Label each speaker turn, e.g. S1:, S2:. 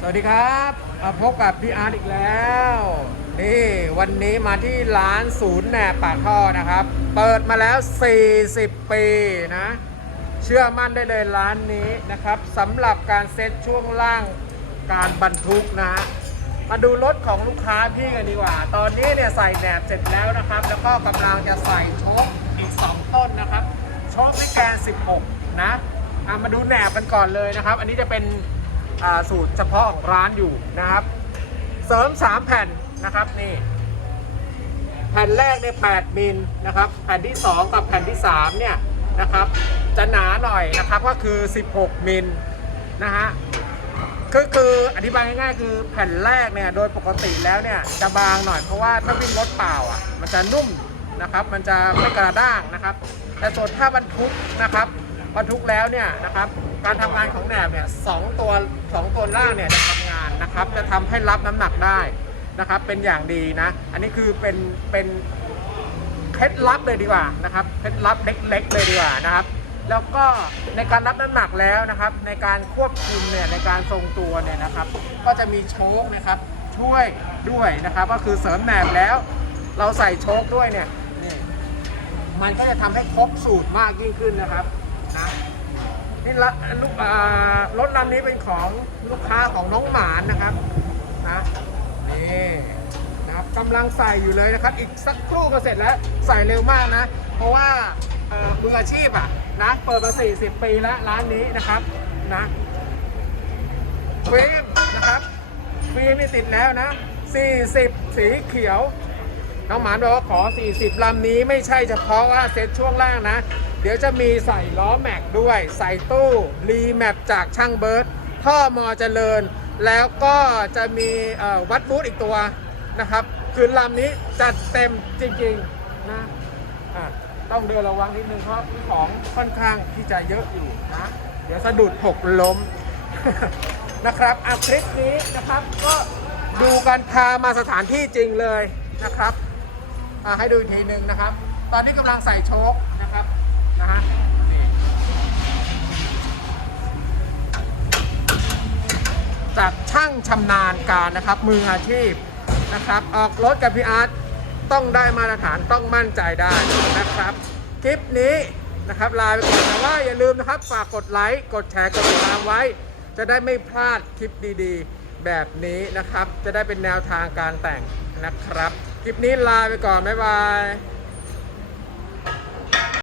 S1: สวัสดีครับมาพบกับพี่อาร์ตอีกแล้ว นี่วันนี้มาที่ร้านศูนย์แหนบปากท่อนะครับ เปิดมาแล้ว 40 ปีนะ เชื่อมั่นได้เลยร้านนี้นะครับสำหรับการเซ็ตช่วงล่างการบรรทุกนะมาดูรถของลูกค้าพี่กันดีกว่า ตอนนี้เนี่ยใส่แหนบเสร็จแล้วนะครับ แล้วก็กำลังจะใส่โชคอีก 2 ต้นนะครับโชคไม่แกน16นะอะมาดูแหนบกันก่อนเลยนะครับ อันนี้จะเป็น สูตรเฉพาะของร้านอยู่นะครับ เสริม 3 แผ่นนะครับนี่ แผ่นแรกเนี่ย8มิลนะครับ แผ่นที่ 2 กับแผ่นที่ 3 เนี่ยนะครับ จะหนาหน่อยนะครับก็คือ 16 มิลนะฮะคือคืออธิบายง่ายๆ คือแผ่นแรกเนี่ยโดยปกติแล้วเนี่ยจะบางหน่อยเพราะว่าถ้าวิ่งรถเปล่าอะมันจะนุ่มนะครับ มันจะไม่กระด้างนะครับ แต่ส่วนถ้าบรรทุกนะครับ บรรทุกแล้วเนี่ยนะครับการทำงานของแหนบเนี่ยสองตัวสองตัวล่างเนี่ยจะทำงานนะครับ จะทำให้รับน้ำหนักได้นะครับ เป็นอย่างดีนะ อันนี้คือเป็นเป็นเคล็ดลับเลยดีกว่านะครับเคล็ดลับเล็ก ๆ เลยดีกว่านะครับ แล้วก็ในการรับน้ำหนักแล้วนะครับ ในการควบคุมเนี่ยในการทรงตัวเนี่ยนะครับ ก็จะมีโชคนะครับช่วยด้วยนะครับ ก็คือเสริมแหนบแล้ว เราใส่โชคด้วยเนี่ยนี่มันก็จะทำให้ครบสูตรมากยิ่งขึ้นนะครับ นี่ละลูกอ่ารถลำนี้เป็นของลูกค้าของน้องหมานนะครับนะนี่นะครับกำลังใส่อยู่เลยนะครับ อีกสักครู่ก็เสร็จแล้วใส่เร็วมากนะ เพราะว่าเอ่อมืออาชีพอะนะเปิดมา 40 ปีแล้วร้านนี้นะครับนะฟิล์มนะครับฟิล์มนี่ติดแล้วนะ 40 สีเขียว น้องหมานบอกว่าขอ 40 ลำนี้ไม่ใช่เฉพาะว่าเซ็ตช่วงล่างนะ เดี๋ยวจะมีใส่ล้อแม็กด้วย ใส่ตู้รีแมปจากช่างเบิร์ดท่อมอเจริญ แล้วก็จะมีวัดบูธอีกตัวนะครับ คือลำนี้จัดเต็มจริงๆนะะต้องเดินระวังนิดนึงเพราะของค่อนข้างที่จะเยอะอยู่นะ เดี๋ยวสะดุดหกล้มนะครับอะคลิปนี้นะครับก็ดูกันพามาสถานที่จริงเลยนะครับ อ่าให้ดูอีกทีหนึ่งนะครับ ตอนนี้กำลังใส่โชคนะครับนะฮะนี่จากช่างชำนาญการนะครับ มืออาชีพนะครับ ออกรถกับพี่อาร์ตต้องได้มาตรฐานต้องมั่นใจได้นะครับ คลิปนี้นะครับลาไปก่อนแต่ว่าอย่าลืมนะครับฝากกดไลค์กดแชร์กดติดตามไว้ จะได้ไม่พลาดคลิปดีๆ แบบนี้นะครับ จะได้เป็นแนวทางการแต่งนะครับ ลิปนี้ลาไปก่อน บ๊ายบาย